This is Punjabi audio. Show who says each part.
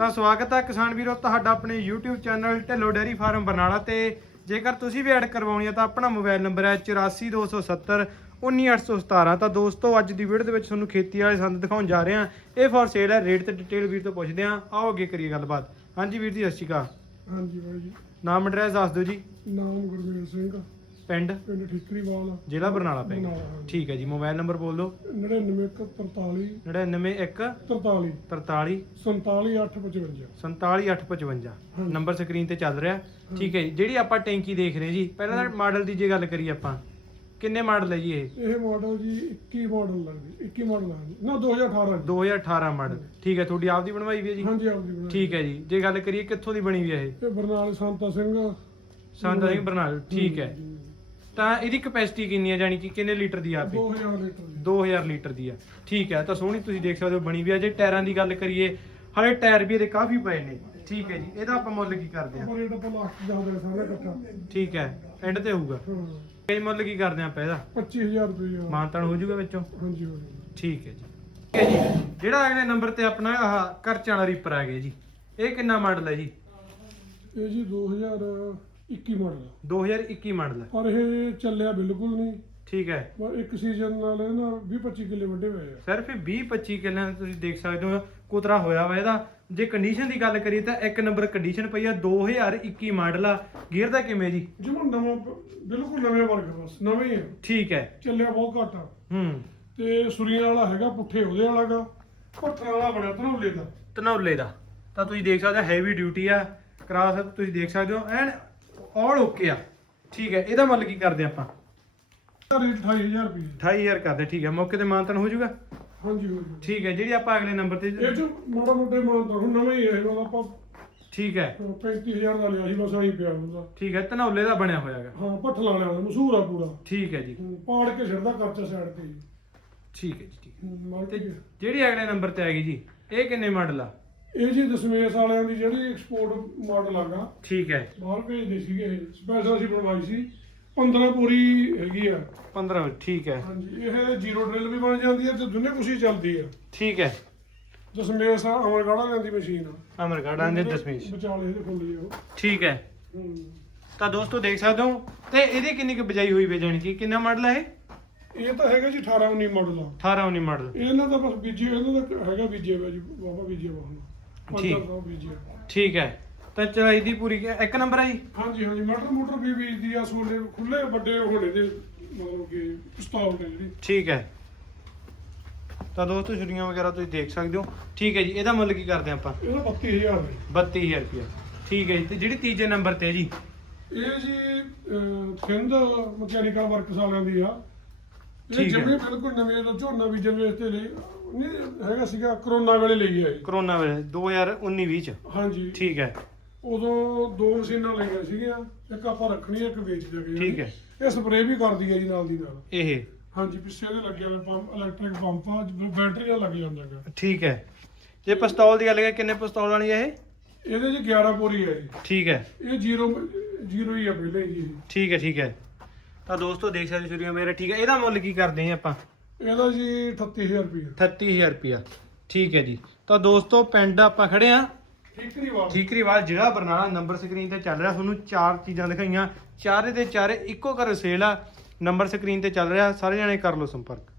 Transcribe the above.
Speaker 1: ਤਾਂ ਸਵਾਗਤ ਹੈ ਕਿਸਾਨ ਵੀਰੋ ਤੁਹਾਡਾ ਆਪਣੇ YouTube channel Dhillon dairy farm Barnala ਤੇ। ਜੇਕਰ ਤੁਸੀਂ ਵੀ ਐਡ ਕਰਵਾਉਣੀ ਹੈ ਤਾਂ ਆਪਣਾ ਮੋਬਾਈਲ ਨੰਬਰ ਹੈ 84270 19817 ਤਾਂ ਦੋਸਤੋ ਅੱਜ ਦੀ ਵੀਡੀਓ ਦੇ ਵਿੱਚ ਤੁਹਾਨੂੰ ਖੇਤੀ ਵਾਲੇ ਸੰਦ ਦਿਖਾਉਣ ਜਾ ਰਹੇ ਹਾਂ ਇਹ ਫॉर ਸੇਲ ਹੈ ਰੇਟ ਤੇ ਡਿਟੇਲ ਵੀਰ ਤੋਂ ਪੁੱਛਦੇ ਹਾਂ ਆਓ ਅੱਗੇ ਕਰੀਏ ਗੱਲਬਾਤ। ਹਾਂਜੀ ਵੀਰ ਜੀ ਸਤਿ ਸ਼੍ਰੀ ਅਕਾਲ।
Speaker 2: ਹਾਂਜੀ ਬਾਈ ਜੀ।
Speaker 1: ਨਾਮ ਐਡਰੈਸ ਦੱਸ ਦਿਓ ਜੀ।
Speaker 2: ਨਾਮ ਗੁਰਮੇਲ ਸਿੰਘ।
Speaker 1: ਪਿੰਡ?
Speaker 2: ਪਿੰਡ ਠੀਕਰੀਵਾਲ
Speaker 1: ਜ਼ਿਲ੍ਹਾ ਬਰਨਾਲਾ ਪੈ
Speaker 2: ਬਰਨਾਲਾ, ਹਾਂਜੀ।
Speaker 1: ਠੀਕ ਹੈ ਜੀ ਮੋਬਾਈਲ ਨੰਬਰ ਬੋਲ ਦਿਓ।
Speaker 2: 9943
Speaker 1: 991
Speaker 2: 43
Speaker 1: 43
Speaker 2: 47855
Speaker 1: 47855
Speaker 2: ਹਾਂਜੀ।
Speaker 1: ਨੰਬਰ ਸਕਰੀਨ ਤੇ ਚੱਲ ਰਿਹਾ। ਠੀਕ ਹੈ ਜੀ ਜਿਹੜੀ ਆਪਾਂ ਟੈਂਕੀ ਦੇਖ ਰਹੇ ਜੀ ਪਹਿਲਾਂ ਤਾਂ ਮਾਡਲ ਦੀ ਜੇ ਗੱਲ ਕਰੀਏ ਆਪਾਂ ਕਿੰਨੇ ਮਾਡਲ ਹੈ ਜੀ ਇਹ?
Speaker 2: ਇਹ ਮਾਡਲ ਜੀ 21 ਮਾਡਲ ਲੱਗਦੀ 21 ਮਾਡਲ ਹੈ ਨਾ 2018 ਜੀ।
Speaker 1: 2018 ਮਾਡਲ। ਠੀਕ ਹੈ ਤੁਹਾਡੀ ਆਪਦੀ ਬਣਵਾਈ ਵੀ ਹੈ ਜੀ?
Speaker 2: ਹਾਂਜੀ ਆਪਦੀ ਬਣਾਈ
Speaker 1: ਠੀਕ ਹੈ। ਜੀ ਜੇ ਗੱਲ ਕਰੀਏ ਕਿੱਥੋਂ ਦੀ ਬਣੀ ਵੀ ਹੈ ਇਹ?
Speaker 2: ਇਹ ਬਰਨਾਲੇ ਸੰਤਾ ਸਿੰਘ।
Speaker 1: ਸੰਤ ਸਿੰਘ ਬਰਨਾਲ ਠੀਕ ਹੈ। ਤਾਂ ਇਹਦੀ ਕਪੈਸਿਟੀ ਕਿੰਨੀ ਹੈ ਜਾਨੀ ਕਿ ਕਿੰਨੇ ਲੀਟਰ ਦੀ ਆ ਆਪੇ?
Speaker 2: 2000 ਲੀਟਰ ਜੀ
Speaker 1: 2000 ਲੀਟਰ ਦੀ ਆ। ਠੀਕ ਹੈ ਤਾਂ ਸੋਹਣੀ ਤੁਸੀਂ ਦੇਖ ਸਕਦੇ ਹੋ ਬਣੀ ਵੀ ਆ। ਜੇ ਟਾਇਰਾਂ ਦੀ ਗੱਲ ਕਰੀਏ ਹਲੇ ਟਾਇਰ ਵੀ ਇਹਦੇ ਕਾਫੀ ਪਏ ਨੇ। ਠੀਕ ਹੈ ਜੀ ਇਹਦਾ ਆਪਾਂ ਮੁੱਲ ਕੀ ਕਰਦੇ ਆ
Speaker 2: ਪਰ ਰੇਟ ਆਪਾਂ ਲਾਸਟ ਜਾਦੇ ਸਾਰੇ ਇਕੱਠਾ।
Speaker 1: ਠੀਕ ਹੈ ਐਂਡ ਤੇ ਹੋਊਗਾ। ਇਹ ਮੁੱਲ ਕੀ ਕਰਦੇ ਆ ਆਪਾਂ ਇਹਦਾ?
Speaker 2: 25000 ਰੁਪਏ
Speaker 1: ਮਾਨਤਾਨ ਹੋ ਜਾਊਗਾ ਵਿੱਚੋਂ?
Speaker 2: ਹਾਂਜੀ ਹੋ
Speaker 1: ਠੀਕ ਹੈ ਜੀ। ਠੀਕ ਹੈ ਜੀ ਜਿਹੜਾ ਅਗਲੇ ਨੰਬਰ ਤੇ ਆਪਣਾ ਆਹ ਕਰਚ ਵਾਲਾ ਰੀਪਰ ਆ ਗਿਆ ਜੀ ਇਹ ਕਿੰਨਾ ਮਾਡਲ ਹੈ ਜੀ?
Speaker 2: ਇਹ ਜੀ 2021 ਮਾਡਲ
Speaker 1: 2021 ਮਾਡਲ ਹੈ
Speaker 2: ਪਰ ਇਹ ਚੱਲਿਆ ਬਿਲਕੁਲ ਨਹੀਂ।
Speaker 1: ਠੀਕ ਹੈ।
Speaker 2: ਪਰ ਇੱਕ ਸੀਜ਼ਨ ਨਾਲ ਇਹ ਨਾ 20 25 ਕਿੱਲੇ ਵੱਡੇ ਹੋਏ ਆ।
Speaker 1: ਸਿਰਫ 20 25 ਕਿੱਲਿਆਂ ਦਾ ਤੁਸੀਂ ਦੇਖ ਸਕਦੇ ਹੋ ਕੁਤਰਾ ਹੋਇਆ ਵਾ ਇਹਦਾ। ਜੇ ਕੰਡੀਸ਼ਨ ਦੀ ਗੱਲ ਕਰੀਏ ਤਾਂ ਇੱਕ ਨੰਬਰ ਕੰਡੀਸ਼ਨ ਪਈ ਆ 2021 ਮਾਡਲ ਆ। ਗੇਅਰ ਦਾ ਕਿਵੇਂ ਜੀ?
Speaker 2: ਜਿਵੇਂ ਨਵਾਂ ਬਿਲਕੁਲ ਨਵੇਂ ਵਰਗ ਬਸ ਨਵੇਂ ਹੀ ਆ।
Speaker 1: ਠੀਕ ਹੈ।
Speaker 2: ਚੱਲਿਆ ਬਹੁਤ ਘੱਟ ਆ।
Speaker 1: ਹੂੰ।
Speaker 2: ਤੇ ਸੁਰੀਆਂ ਵਾਲਾ ਹੈਗਾ ਪੁੱਠੇ ਉਹਦੇ ਵਾਲਾ ਗਾ। ਪੱਥਰਾਂ ਵਾਲਾ ਬਣਿਆ ਧਨੌਲੇ ਦਾ।
Speaker 1: ਧਨੌਲੇ ਦਾ। ਤਾਂ ਤੁਸੀਂ ਦੇਖ ਸਕਦੇ ਹੋ ਹੈਵੀ ਡਿਊਟੀ ਆ। ਕਰਾਸ ਤੁਸੀਂ ਦੇਖ ਸਕਦੇ ਹੋ। ਐਨ ਆਲ ਓਕੇ ਆ। ਠੀਕ ਹੈ ਇਹਦਾ ਮੁੱਲ ਕੀ ਕਰਦੇ ਆਪਾਂ?
Speaker 2: ਰੇਟ 28000 ਰੁਪਏ
Speaker 1: 28000 ਕਰਦੇ ਠੀਕ ਹੈ। ਮੌਕੇ ਤੇ ਮਾਨਤਨ ਹੋ ਜਾਊਗਾ?
Speaker 2: ਹਾਂਜੀ ਹੋ
Speaker 1: ਠੀਕ ਹੈ ਜਿਹੜੀ ਆਪਾਂ ਅਗਲੇ ਨੰਬਰ ਤੇ
Speaker 2: ਇਹ ਚ ਮਾੜਾ ਮੋਟੇ ਮਾਨਤਾ ਹੁਣ ਨਵੇਂ ਹੀ ਹੈ ਇਹਦਾ ਆਪਾਂ
Speaker 1: ਠੀਕ ਹੈ।
Speaker 2: 35000 ਦਾ ਲਿਆ ਸੀ ਬਸ ਆਹੀ ਪਿਆ ਹੁੰਦਾ।
Speaker 1: ਠੀਕ ਹੈ ਧਨੌਲੇ ਦਾ ਬਣਿਆ ਹੋਇਆਗਾ
Speaker 2: ਹਾਂ ਪੱਠਲਾ ਵਾਲਿਆਂ ਦਾ ਮਸ਼ਹੂਰ ਆ ਪੂਰਾ।
Speaker 1: ਠੀਕ ਹੈ ਜੀ।
Speaker 2: ਹੂੰ, ਪਾੜ ਕੇ ਛੱਡਦਾ ਖਰਚਾ ਸਾਈਡ ਤੇ
Speaker 1: ਠੀਕ ਹੈ ਜੀ ਠੀਕ ਹੈ। ਤੇ ਜਿਹੜੀ ਅਗਲੇ ਨੰਬਰ ਤੇ ਆਏਗੀ ਜੀ ਇਹ ਕਿੰਨੇ ਮਾਡਲ ਆ?
Speaker 2: ਇਹ ਜੀ ਦਸਮੇਸ਼ ਵਾਲਿਆਂ ਦੀ ਜਿਹੜੀ ਐਕਸਪੋਰਟ ਮਾਡਲ ਆਗਾ
Speaker 1: ਠੀਕ ਹੈ।
Speaker 2: ਬਾਹਰ ਭੇਜਦੇ ਸੀਗੇ ਸਪੈਸ਼ਲ ਅਸੀਂ ਬਣਵਾਈ ਸੀ 15 ਪੂਰੀ ਹੈਗੀ ਆ।
Speaker 1: 15 ਠੀਕ ਹੈ।
Speaker 2: ਹਾਂਜੀ ਇਹ ਜ਼ੀਰੋ ਡਰਿਲ ਵੀ ਬਣ ਜਾਂਦੀ ਹੈ ਤੇ ਦੁਨੇ ਕੁਛ ਹੀ ਚੱਲਦੀ ਆ।
Speaker 1: ਠੀਕ ਹੈ।
Speaker 2: ਦਸਮੇਸ਼ ਆ ਅਮਰਗੜਾ ਲੈਂਦੀ ਮਸ਼ੀਨ ਆ।
Speaker 1: ਅਮਰਗੜਾਂ ਦੇ ਦਸਵੀਂ
Speaker 2: ਵਿਚਾਲੇ ਇਹਦੇ ਖੁੱਲੀ ਆ। ਉਹ
Speaker 1: ਠੀਕ ਹੈ।
Speaker 2: ਹੂੰ।
Speaker 1: ਤਾਂ ਦੋਸਤੋ ਦੇਖ ਸਕਦੇ ਹੋ ਤੇ ਇਹਦੀ ਕਿੰਨੀ ਕੁ ਬਜਾਈ ਹੋਈ ਵੇ ਜਾਣੀ ਕਿ ਕਿੰਨਾ ਮਾਡਲ ਹੈ ਇਹ?
Speaker 2: ਇਹ ਤਾਂ ਹੈਗਾ ਜੀ 18 19 ਮਾਡਲ ਆ।
Speaker 1: 18 19 ਮਾਡਲ
Speaker 2: ਇਹਨਾਂ ਦਾ ਬਸ ਬੀਜੇ ਇਹਨਾਂ ਦਾ ਹੈਗਾ ਬੀਜੇ ਵਾ ਜੀ ਬਾਬਾ ਬੀਜੇ ਵਾ ਹੁਣ।
Speaker 1: ਠੀਕ।
Speaker 2: 1500 ਬੀਜੇ
Speaker 1: ਠੀਕ ਹੈ। ਤਾਂ ਚਲਾਈ ਦੀ ਪੂਰੀ ਇੱਕ ਨੰਬਰ ਹੈ ਜੀ?
Speaker 2: ਹਾਂਜੀ ਹਾਂਜੀ। ਮਟਰ ਮੋਟਰ ਵੀ ਬੀਜਦੀ ਆ ਸੋਲੇ ਖੁੱਲੇ ਵੱਡੇ ਹੋਣੇ ਦੇ ਮਤਲਬ ਕਿ ਪਿਸਤੌਲ ਨੇ ਜਿਹੜੀ।
Speaker 1: ਠੀਕ ਹੈ। ਤਾਂ ਦੋਸਤੋ ਛੁਰੀਆਂ ਵਗੈਰਾ ਤੁਸੀਂ ਦੇਖ ਸਕਦੇ ਹੋ। ਠੀਕ ਹੈ ਜੀ। ਇਹਦਾ ਮੁੱਲ ਕੀ ਕਰਦੇ ਆਪਾਂ?
Speaker 2: ਇਹਦਾ 32000 ਹੈ।
Speaker 1: 32000 ਰੁਪਇਆ। ਠੀਕ ਹੈ ਜੀ। ਤੇ ਜਿਹੜੀ ਤੀਜੇ ਨੰਬਰ ਤੇ ਹੈ ਜੀ?
Speaker 2: ਇਹ ਜੀ ਅਹ, ਥਿੰਦ ਮਕੈਨੀਕਲ ਵਰਕਸ ਵਾਲਿਆਂ ਦੀ ਆ। ਇਹ
Speaker 1: ਠੀਕ ਹੈ।
Speaker 2: ਜਿਵੇਂ ਬਿਲਕੁਲ ਨਵੇਂ ਜਦੋਂ ਝੋਨਾ ਬੀਜਣ ਵੇਸਤੇ ਲਈ ਨਹੀਂ ਹੈਗਾ ਸੀਗਾ ਕਰੋਨਾ ਵੇਲੇ ਲਈ ਇਹ।
Speaker 1: ਕਰੋਨਾ ਵੇਲੇ 2019 20 ਚ।
Speaker 2: ਹਾਂਜੀ।
Speaker 1: ਠੀਕ ਹੈ।
Speaker 2: ਉਦੋਂ ਦੋ ਮਸ਼ੀਨਾਂ ਲਈਆਂ ਸੀਗੀਆਂ ਇੱਕ ਆਪਾਂ ਰੱਖਣੀ ਇੱਕ ਵੇਚ ਦੇਗੇ
Speaker 1: ਠੀਕ ਹੈ।
Speaker 2: ਇਹ ਸਪਰੇਅ ਵੀ ਕਰਦੀ ਹੈ ਜੀ ਨਾਲ ਦੀ ਨਾਲ।
Speaker 1: ਇਹ?
Speaker 2: ਹਾਂਜੀ ਪਿੱਛੇ ਇਹਦੇ ਲੱਗਿਆ ਹੋਇਆ ਪੰਪ ਇਲੈਕਟ੍ਰਿਕ ਪੰਪ ਆ ਬੈਟਰੀ ਨਾਲ ਲੱਗ ਜਾਂਦਾ ਹੈਗਾ।
Speaker 1: ਠੀਕ ਹੈ। ਜੇ ਪਿਸਤੌਲ ਦੀ ਗੱਲ ਕਰੀਏ ਕਿੰਨੇ ਪਿਸਤੌਲ ਵਾਲੀ ਹੈ ਇਹ?
Speaker 2: ਇਹਦੇ ਚ 11 ਪੂਰੀ ਹੈ ਜੀ।
Speaker 1: ਠੀਕ ਹੈ।
Speaker 2: ਇਹ ਜ਼ੀਰੋ ਜ਼ੀਰੋ ਹੀ ਆ ਪਹਿਲੇ ਜੀ।
Speaker 1: ਠੀਕ ਹੈ ਠੀਕ ਹੈ। ਤਾਂ ਦੋਸਤੋ ਦੇਖ ਸਕਦੇ ਛੁਰੀਆਂ ਮੇਰਾ ਠੀਕ ਹੈ ਇਹਦਾ ਮੁੱਲ ਕੀ ਕਰਦੇ ਹਾਂ ਆਪਾਂ?
Speaker 2: ਇਹਦਾ ਜੀ 38000 ਰੁਪਏ
Speaker 1: 38000 ਰੁਪਇਆ ਠੀਕ ਹੈ ਜੀ। ਤਾਂ ਦੋਸਤੋ ਪਿੰਡ ਆਪਾਂ ਖੜੇ ਆ
Speaker 2: ਠੀਕਰੀ ਵਾਲਾ
Speaker 1: ਠੀਕਰੀਵਾਲ ਜ਼ਿਲ੍ਹਾ ਬਰਨਾਲਾ ਨੰਬਰ ਸਕਰੀਨ ਤੇ ਚੱਲ ਰਿਹਾ। ਤੁਹਾਨੂੰ ਚਾਰ ਚੀਜ਼ਾਂ ਦਿਖਾਈਆਂ। ਚਾਰੇ ਦੇ ਚਾਰੇ ਇੱਕੋ ਘਰ ਸੇਲ ਆ। ਨੰਬਰ ਸਕਰੀਨ ਤੇ ਚੱਲ ਰਿਹਾ। ਸਾਰੇ ਜਣੇ ਕਰ ਲਓ ਸੰਪਰਕ।